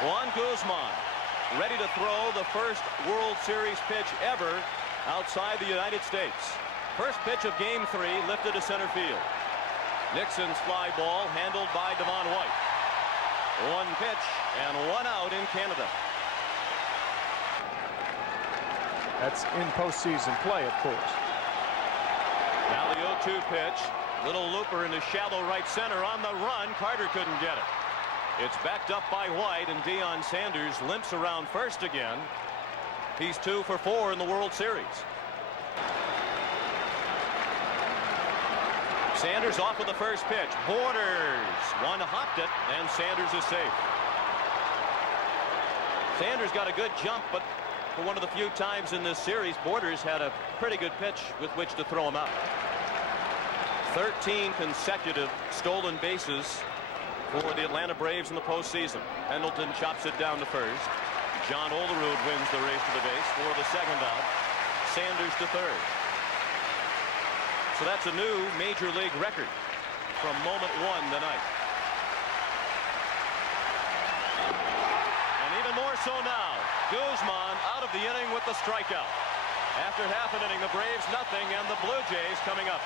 Juan Guzman ready to throw the first World Series pitch ever outside the United States. First pitch of Game 3 lifted to center field. Nixon's fly ball handled by Devon White. One pitch and one out in Canada. That's in postseason play, of course. Now the 0-2 pitch. Little looper into shallow right center on the run. Carter couldn't get it. It's backed up by White, and Deion Sanders limps around first again. He's 2 for 4 in the World Series. Sanders off with the first pitch. Borders. One hopped it, and Sanders is safe. Sanders got a good jump, but for one of the few times in this series, Borders had a pretty good pitch with which to throw him out. 13 consecutive stolen bases for the Atlanta Braves in the postseason. Pendleton chops it down to first. John Olerud wins the race to the base for the second out. Sanders to third. So that's a new major league record from moment one tonight. And even more so now. Guzman out of the inning with the strikeout. After half an inning, the Braves nothing, and the Blue Jays coming up.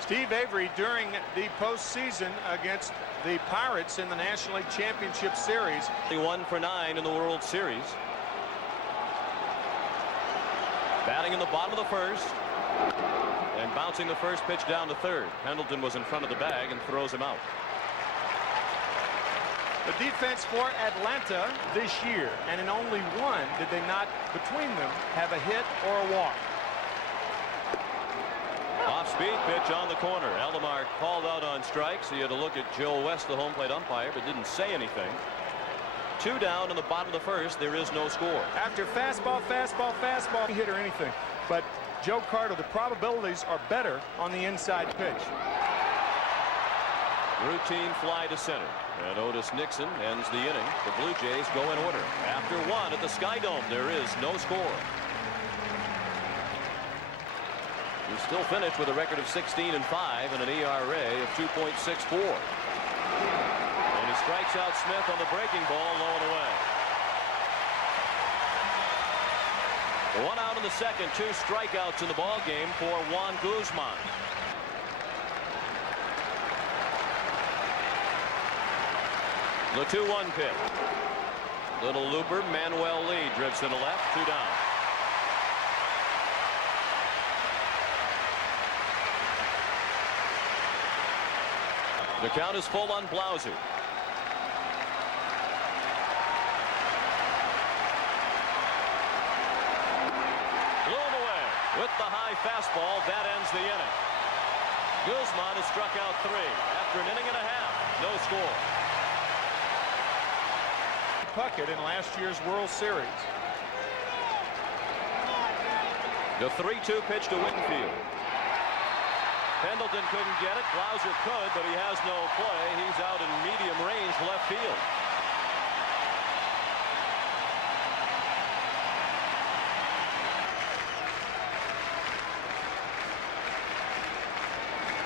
Steve Avery during the postseason against the Pirates in the National League Championship Series. 1 for 9 in the World Series. Batting in the bottom of the first and bouncing the first pitch down to third. Pendleton was in front of the bag and throws him out. The defense for Atlanta this year, and in only one did they not, between them, have a hit or a walk. Off-speed pitch on the corner. Alomar called out on strikes. He had to look at Joe West, the home plate umpire, but didn't say anything. 2 down in the bottom of the first. There is no score. After fastball, fastball, fastball, hit or anything. But Joe Carter, the probabilities are better on the inside pitch. Routine fly to center. And Otis Nixon ends the inning. The Blue Jays go in order. After 1 at the SkyDome, there is no score. He still finished with a record of 16-5 and an ERA of 2.64. And he strikes out Smith on the breaking ball, low and away. 1 out in the second, 2 strikeouts in the ball game for Juan Guzman. The 2-1 pitch. Little looper, Manuel Lee drifts in the left, 2 down. The count is full on Blauser. Blew him away with the high fastball. That ends the inning. Guzman has struck out 3 after an inning and a half. No score. Puckett in last year's World Series. The 3-2 pitch to Whitfield. Pendleton couldn't get it. Blauser could, but he has no play. He's out in medium range left field.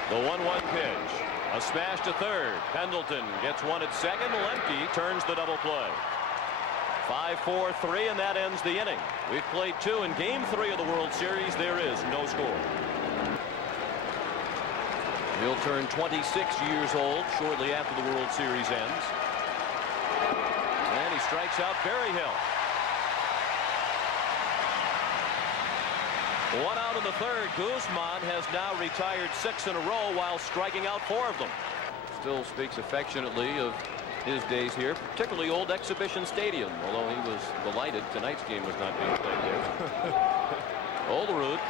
The 1-1 pitch. A smash to third. Pendleton gets one at second. Lemke turns the double play. 5-4-3, and that ends the inning. We've played 2 in Game 3 of the World Series. There is no score. He'll turn 26 years old shortly after the World Series ends. And he strikes out Berryhill. 1 out in the third. Guzman has now retired 6 in a row while striking out 4 of them. Still speaks affectionately of his days here, particularly old Exhibition Stadium, although he was delighted tonight's game was not being played there. Olerud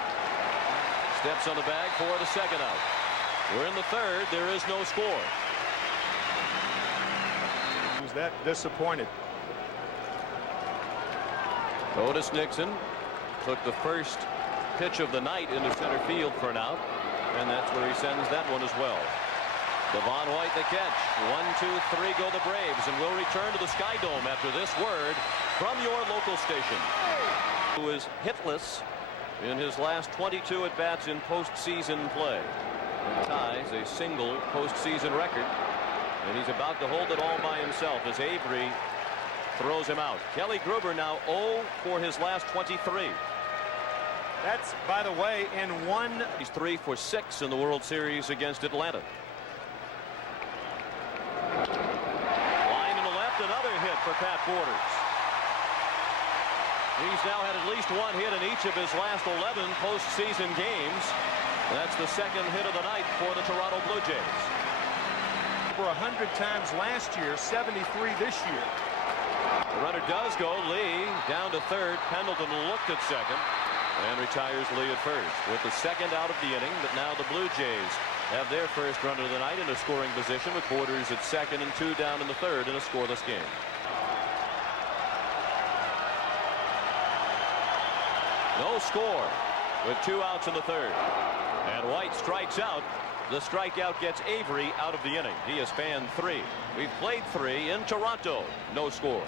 steps on the bag for the second out. We're in the third. There is no score. He was that disappointed. Otis Nixon took the first pitch of the night into center field for an out, and that's where he sends that one as well. Devon White the catch. 1, 2, 3 go the Braves, and we'll return to the SkyDome after this word from your local station. Who is hitless in his last 22 at-bats in postseason play. And ties a single postseason record And he's about to hold it all by himself as Avery throws him out. Kelly Gruber now 0 for his last 23. That's, by the way, in one. He's 3 for 6 in the World Series against Atlanta. Line in the left, another hit for Pat Borders. He's now had at least one hit in each of his last 11 postseason games. That's the second hit of the night for the Toronto Blue Jays. For 100 times last year, 73 this year. The runner does go. Lee down to third. Pendleton looked at second and retires Lee at first with the second out of the inning. But now the Blue Jays have their first runner of the night in a scoring position with Borders at second and 2 down in the third in a scoreless game. No score with 2 outs in the third. And White strikes out. The strikeout gets Avery out of the inning. He has fanned 3. We've played 3 in Toronto. No score.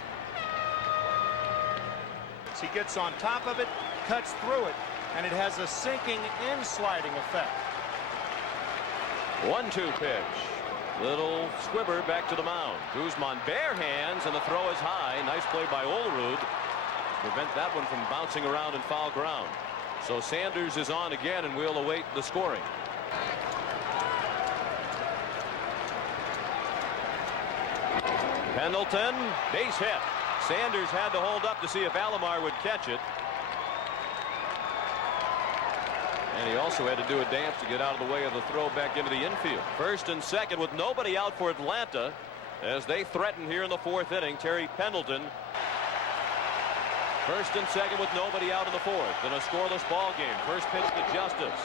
He gets on top of it, cuts through it, and it has a sinking and sliding effect. 1-2 pitch. Little squibber back to the mound. Guzman bare hands, and the throw is high. Nice play by Olerud. Prevent that one from bouncing around in foul ground. So Sanders is on again, and we'll await the scoring. Pendleton, base hit. Sanders had to hold up to see if Alomar would catch it. And he also had to do a dance to get out of the way of the throw back into the infield. First and second with nobody out for Atlanta as they threaten here in the 4th inning. Terry Pendleton. First and second with nobody out in the 4th in a scoreless ball game. First pitch to Justice.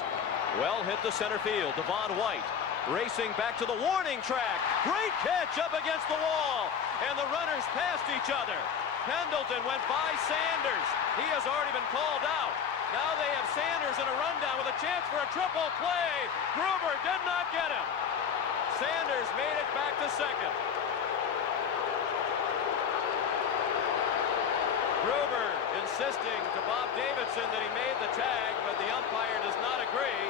Well hit to center field. Devon White racing back to the warning track. Great catch up against the wall. And the runners passed each other. Pendleton went by Sanders. He has already been called out. Now they have Sanders in a rundown with a chance for a triple play. Gruber did not get him. Sanders made it back to second. Gruber insisting to Bob Davidson that he made the tag, but the umpire does not agree.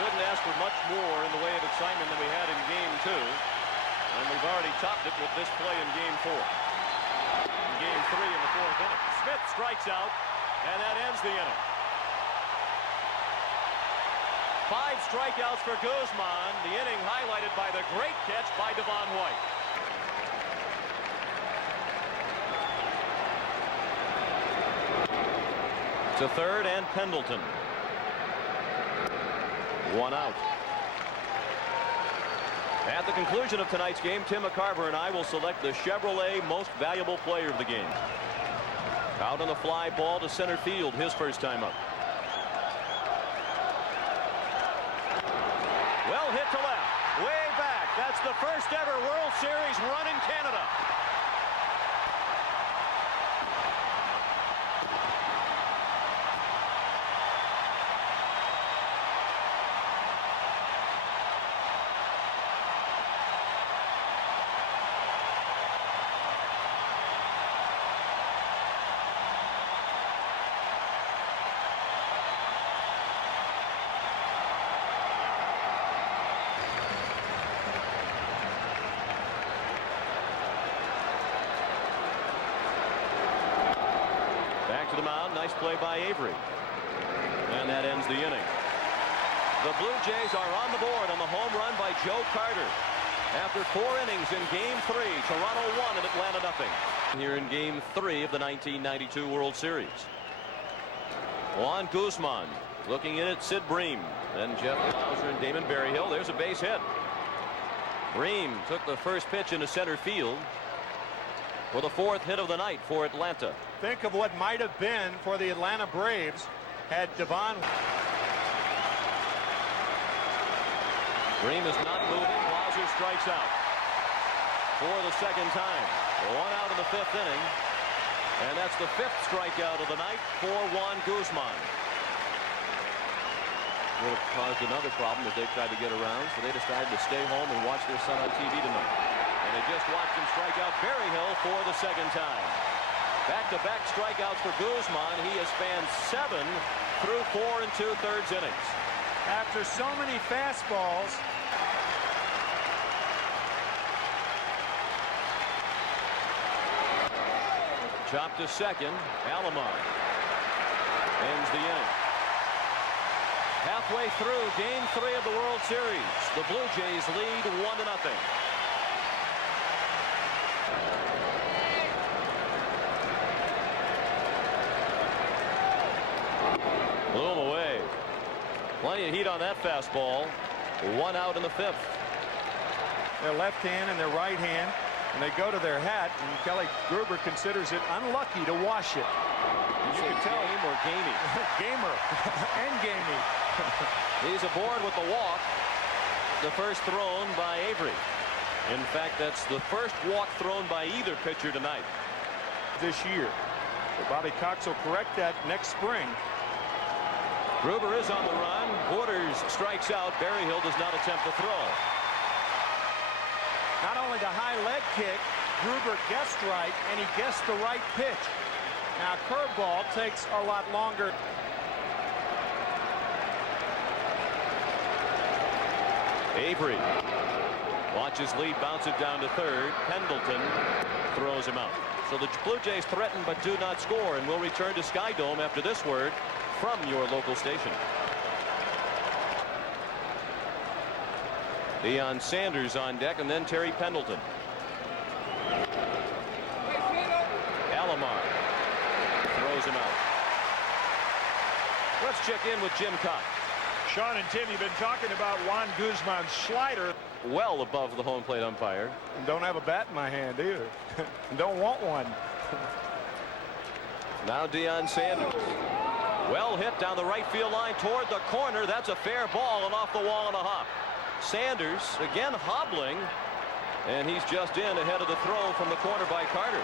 Couldn't ask for much more in the way of excitement than we had in Game 2. And we've already topped it with this play in Game 4. In Game 3 in the 4th inning. Smith strikes out, and that ends the inning. 5 strikeouts for Guzman. The inning highlighted by the great catch by Devon White. To third and Pendleton. 1 out. At the conclusion of tonight's game, Tim McCarver and I will select the Chevrolet Most Valuable Player of the game. Out on the fly ball to center field, his first time up. Well hit to left, way back. That's the first ever World Series run in Canada. To the mound. Nice play by Avery. And that ends the inning. The Blue Jays are on the board on the home run by Joe Carter. After 4 innings in Game 3, Toronto 1 and Atlanta nothing. Here in Game 3 of the 1992 World Series. Juan Guzman looking in at Sid Bream. Then Jeff Lauser and Damon Berryhill. There's a base hit. Bream took the first pitch into center field for the 4th hit of the night for Atlanta. Think of what might have been for the Atlanta Braves had Devon. Bream is not moving. Lauser strikes out for the second time. 1 out in the 5th inning. And that's the 5th strikeout of the night for Juan Guzman. Would have caused another problem if they tried to get around, so they decided to stay home and watch their son on TV tonight. And they just watched him strike out Berryhill for the second time. Back-to-back strikeouts for Guzman. He has fanned 7 through 4 2/3 innings. After so many fastballs, Chopped to second. Alomar ends the inning. Halfway through Game 3 of the World Series, the Blue Jays lead 1-0. Blew him away. Plenty of heat on that fastball. 1 out in the 5th. Their left hand and their right hand, and they go to their hat, and Kelly Gruber considers it unlucky to wash it. You can tell him or gamey. Gamer and gamey. He's aboard with the walk. The first thrown by Avery. In fact, that's the first walk thrown by either pitcher tonight This year. So Bobby Cox will correct that next spring. Gruber is on the run. Borders strikes out. Berryhill does not attempt to throw. Not only the high leg kick, Gruber guessed right, and he guessed the right pitch. Now curveball takes a lot longer. Avery watches lead, bounce it down to third. Pendleton throws him out. So the Blue Jays threaten but do not score, and will return to SkyDome after this word from your local station. Deion Sanders on deck, and then Terry Pendleton. Alomar throws him out. Let's check in with Jim Cox. Sean and Tim, you've been talking about Juan Guzman's slider. Well above the home plate umpire. And don't have a bat in my hand either. Don't want one. Now Deion Sanders. Well hit down the right field line toward the corner. That's a fair ball and off the wall and a hop. Sanders again hobbling, and he's just in ahead of the throw from the corner by Carter.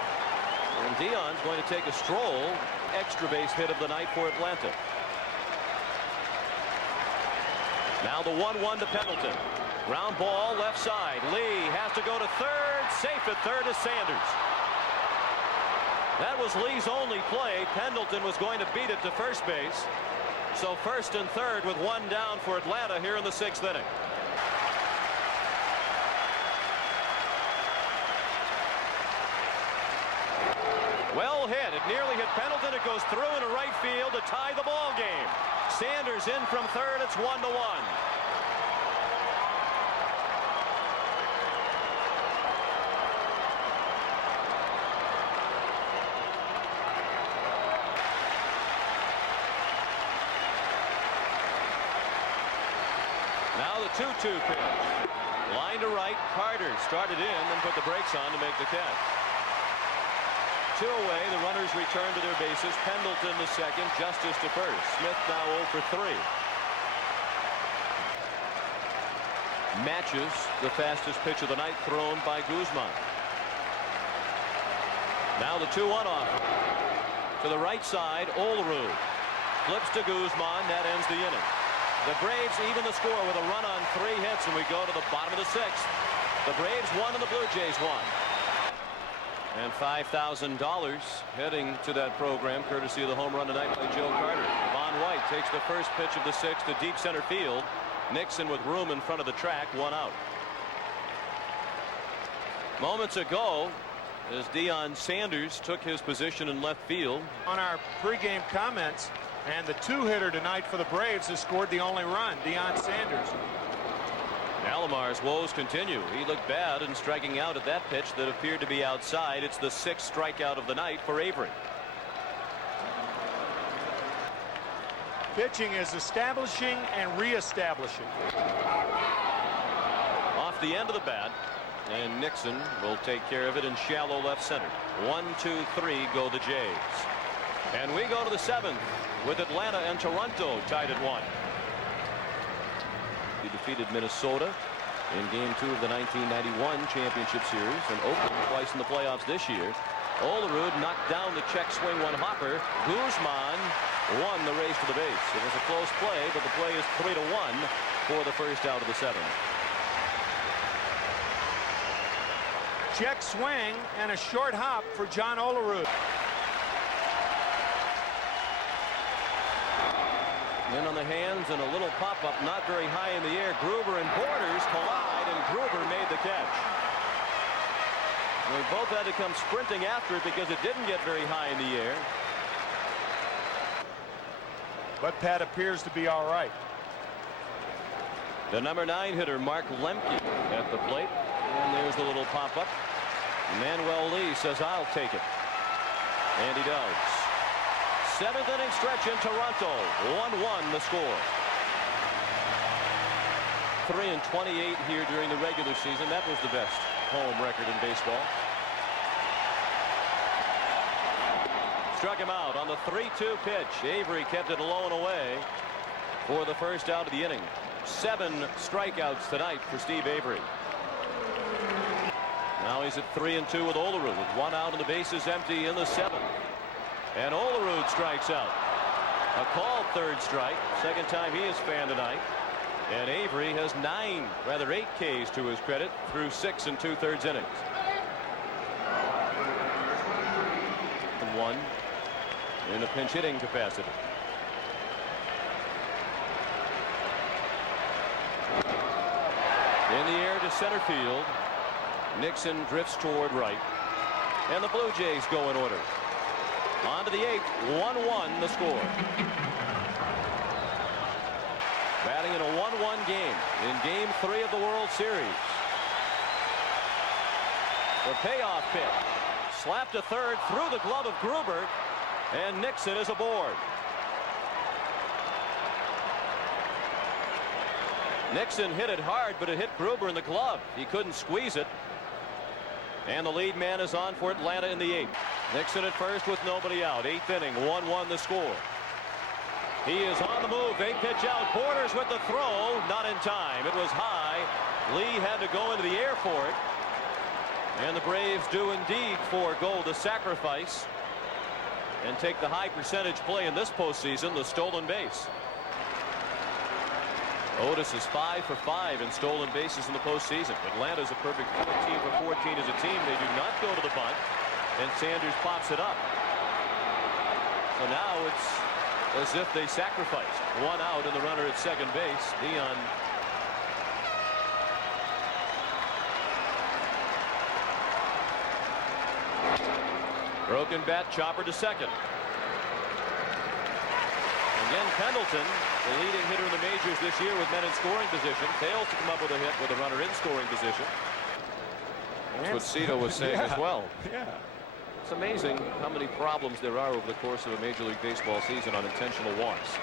And Deion's going to take a stroll. Extra base hit of the night for Atlanta. Now the 1-1 to Pendleton. Ground ball left side. Lee has to go to third. Safe at third is Sanders. That was Lee's only play. Pendleton was going to beat it to first base. So first and third with one down for Atlanta here in the 6th inning. Well hit. It nearly hit Pendleton. It goes through into right field to tie the ball game. Sanders in from third. It's 1-1. Now the 2-2 pitch. Line to right. Carter started in and put the brakes on to make the catch. 2 away. The runners return to their bases. Pendleton to second. Justice to first. Smith now 0 for 3. Matches the fastest pitch of the night thrown by Guzman. Now the 2-1 offer. To the right side, Olerud. Flips to Guzman. That ends the inning. The Braves even the score with a run on 3 hits, and we go to the bottom of the 6th. The Braves won and the Blue Jays won. And $5,000 heading to that program, courtesy of the home run tonight by Joe Carter. Von White takes the first pitch of the 6th to deep center field. Nixon with room in front of the track, 1 out. Moments ago, as Deion Sanders took his position in left field. On our pregame comments, and the 2-hitter tonight for the Braves has scored the only run, Deion Sanders. Alomar's woes continue. He looked bad in striking out at that pitch that appeared to be outside. It's the 6th strikeout of the night for Avery. Pitching is establishing and reestablishing. Off the end of the bat, and Nixon will take care of it in shallow left center. 1, 2, 3 go the Jays. And we go to the 7th with Atlanta and Toronto tied at 1. He defeated Minnesota in Game 2 of the 1991 Championship Series, and Oakland twice in the playoffs this year. Olerud knocked down the check swing one hopper. Guzman won the race to the base. It was a close play, but the play is 3-1 for the first out of the 7th. Check swing and a short hop for John Olerud. In on the hands and a little pop-up, not very high in the air. Gruber and Borders collide, and Gruber made the catch. They both had to come sprinting after it because it didn't get very high in the air. But Pat appears to be all right. The number 9 hitter, Mark Lemke, at the plate. And there's the little pop-up. Manuel Lee says, "I'll take it." And he does. 7th inning stretch in Toronto. 1-1 the score. 3-28 here during the regular season. That was the best home record in baseball. Struck him out on the 3-2 pitch. Avery kept it low and away for the first out of the inning. 7 strikeouts tonight for Steve Avery. Now he's at 3-2 with Olerud, with 1 out and the bases empty in the 7th. And Olerud strikes out. A called 3rd strike. 2nd time he has fanned tonight. And Avery has 8 Ks to his credit through 6 2/3 innings. And 1 in a pinch hitting capacity. In the air to center field. Nixon drifts toward right. And the Blue Jays go in order. On to the 8th. 1-1 the score. Batting in a 1-1 game in Game 3 of the World Series. The payoff pitch. Slapped to third through the glove of Gruber. And Nixon is aboard. Nixon hit it hard, but it hit Gruber in the glove. He couldn't squeeze it. And the lead man is on for Atlanta in the 8th. Nixon at first with nobody out. 8th inning, 1-1 the score. He is on the move. They pitch out. Borders with the throw. Not in time. It was high. Lee had to go into the air for it. And the Braves do indeed forego the sacrifice and take the high percentage play in this postseason, the stolen base. Otis is 5 for 5 in stolen bases in the postseason. Atlanta's a perfect 14 for 14 as a team. They do not go to the bunt, and Sanders pops it up. So now it's as if they sacrificed. 1 out and the runner at second base. Dion. Broken bat, chopper to second. Again, Pendleton, the leading hitter in the majors this year with men in scoring position, fails to come up with a hit with a runner in scoring position. That's what Cito was saying as well. Yeah. It's amazing how many problems there are over the course of a Major League Baseball season on intentional walks.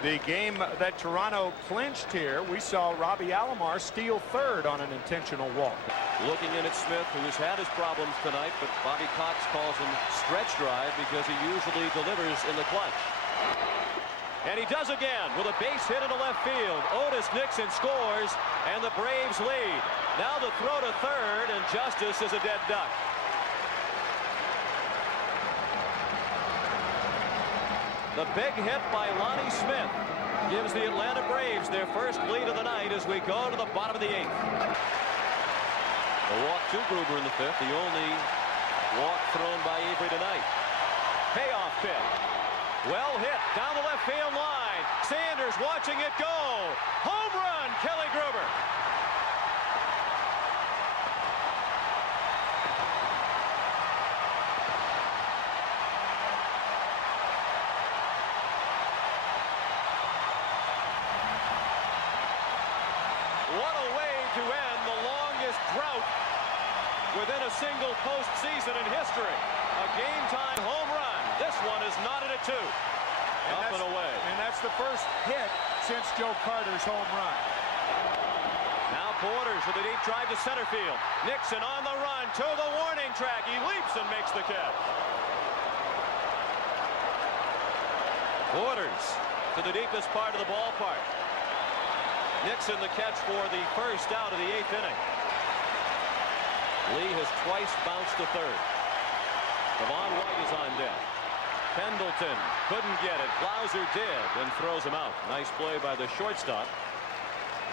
The game that Toronto clinched here, we saw Robbie Alomar steal 3rd on an intentional walk. Looking in at Smith, who has had his problems tonight, but Bobby Cox calls him stretch drive because he usually delivers in the clutch. And he does again with a base hit into left field. Otis Nixon scores, and the Braves lead. Now the throw to 3rd, and Justice is a dead duck. The big hit by Lonnie Smith gives the Atlanta Braves their first lead of the night as we go to the bottom of the 8th. A walk to Gruber in the 5th, the only walk thrown by Avery tonight. Payoff pitch. Well hit down the left field line. Sanders watching it go. Home run, Kelly Gruber. What a way to end the longest drought within a single postseason in history. A game-time home run. This one is knotted at 2. Up and away. And that's the first hit since Joe Carter's home run. Now Borders with a deep drive to center field. Nixon on the run to the warning track. He leaps and makes the catch. Borders to the deepest part of the ballpark. Nixon the catch for the first out of the 8th inning. Lee has twice bounced to 3rd. Devon White is on deck. Pendleton couldn't get it. Blauser did and throws him out. Nice play by the shortstop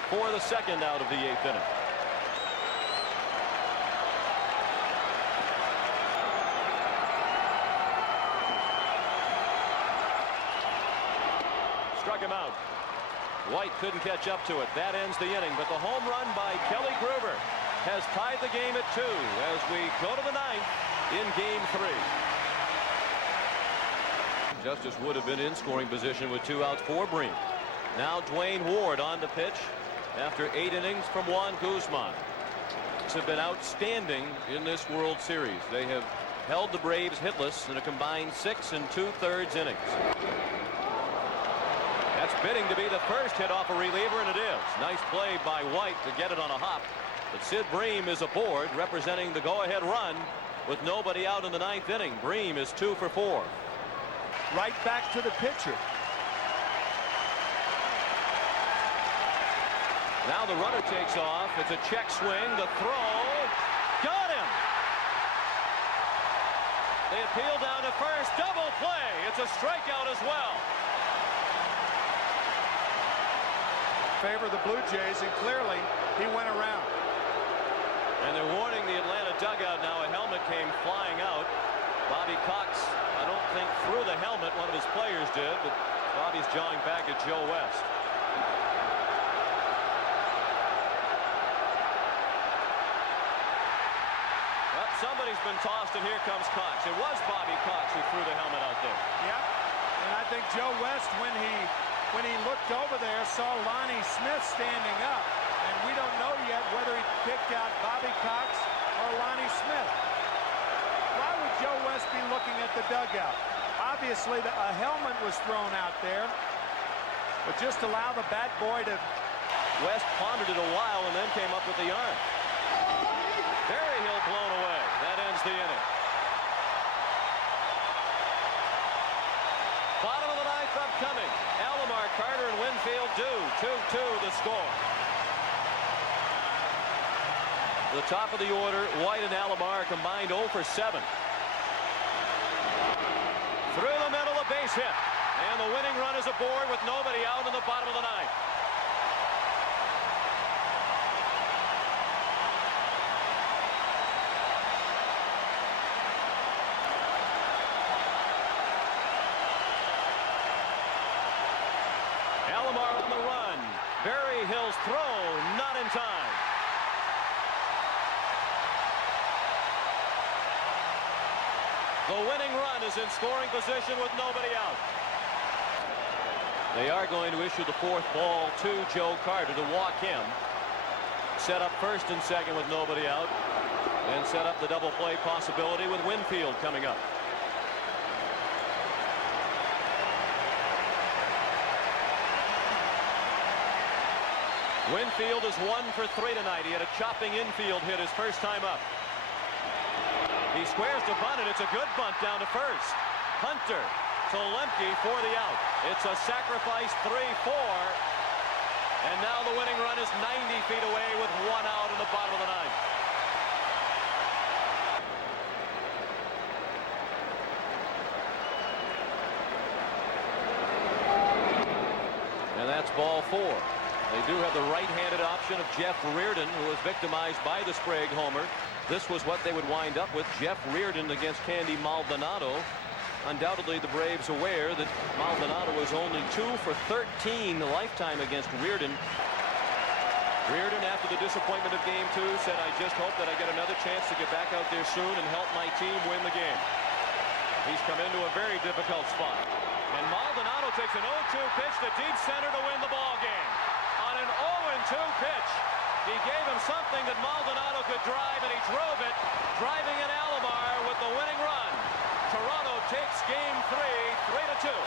for the second out of the 8th inning. Struck him out. White couldn't catch up to it. That ends the inning, but the home run by Kelly Gruber has tied the game at 2 as we go to the 9th in game 3. Justice would have been in scoring position with 2 outs for Breen. Now Dwayne Ward on the pitch after 8 innings from Juan Guzman. Have been outstanding in this World Series. They have held the Braves hitless in a combined 6 2/3 innings. That's bidding to be the first hit off a reliever, and it is. Nice play by White to get it on a hop. But Sid Bream is aboard, representing the go-ahead run with nobody out in the 9th inning. Bream is 2 for 4. Right back to the pitcher. Now the runner takes off. It's a check swing. The throw. Got him. They appeal down to first. Double play. It's a strikeout as well. Favor the Blue Jays, and clearly he went around. And they're warning the Atlanta dugout now. A helmet came flying out. Bobby Cox, I don't think threw the helmet. One of his players did, but Bobby's jawing back at Joe West. Somebody's been tossed, and here comes Cox. It was Bobby Cox who threw the helmet out there. Yep. And I think Joe West, when he looked over there, saw Lonnie Smith standing up. And we don't know yet whether he picked out Bobby Cox or Lonnie Smith. Why would Joe West be looking at the dugout? Obviously, a helmet was thrown out there. But just allow the bat boy to... West pondered it a while and then came up with the arm. Berryhill blown away. That ends the inning. Bottom of the 9th upcoming. Alomar, Carter, and Winfield do. 2-2 the score. The top of the order, White and Alomar combined 0 for 7. Through the middle, a base hit. And the winning run is aboard with nobody out in the bottom of the 9th. Alomar on the run. Berryhill's throw, not in time. The winning run is in scoring position with nobody out. They are going to issue the 4th ball to Joe Carter to walk him. Set up first and second with nobody out. And set up the double play possibility with Winfield coming up. Winfield is 1 for 3 tonight. He had a chopping infield hit his first time up. He squares to bunt, and it's a good bunt down to first. Hunter to Lemke for the out. It's a sacrifice 3-4. And now the winning run is 90 feet away with 1 out in the bottom of the 9th. And that's ball 4. They do have the right-handed option of Jeff Reardon, who was victimized by the Sprague homer. This was what they would wind up with. Jeff Reardon against Candy Maldonado. Undoubtedly, the Braves aware that Maldonado was only 2 for 13 lifetime against Reardon. Reardon, after the disappointment of Game 2, said, "I just hope that I get another chance to get back out there soon and help my team win the game." He's come into a very difficult spot. And Maldonado takes an 0-2 pitch to deep center to win the ball game. On an 0-2 pitch, he gave him something that Maldonado could drive, and he drove it, driving in Alomar with the winning run. Toronto takes Game 3, 3-2.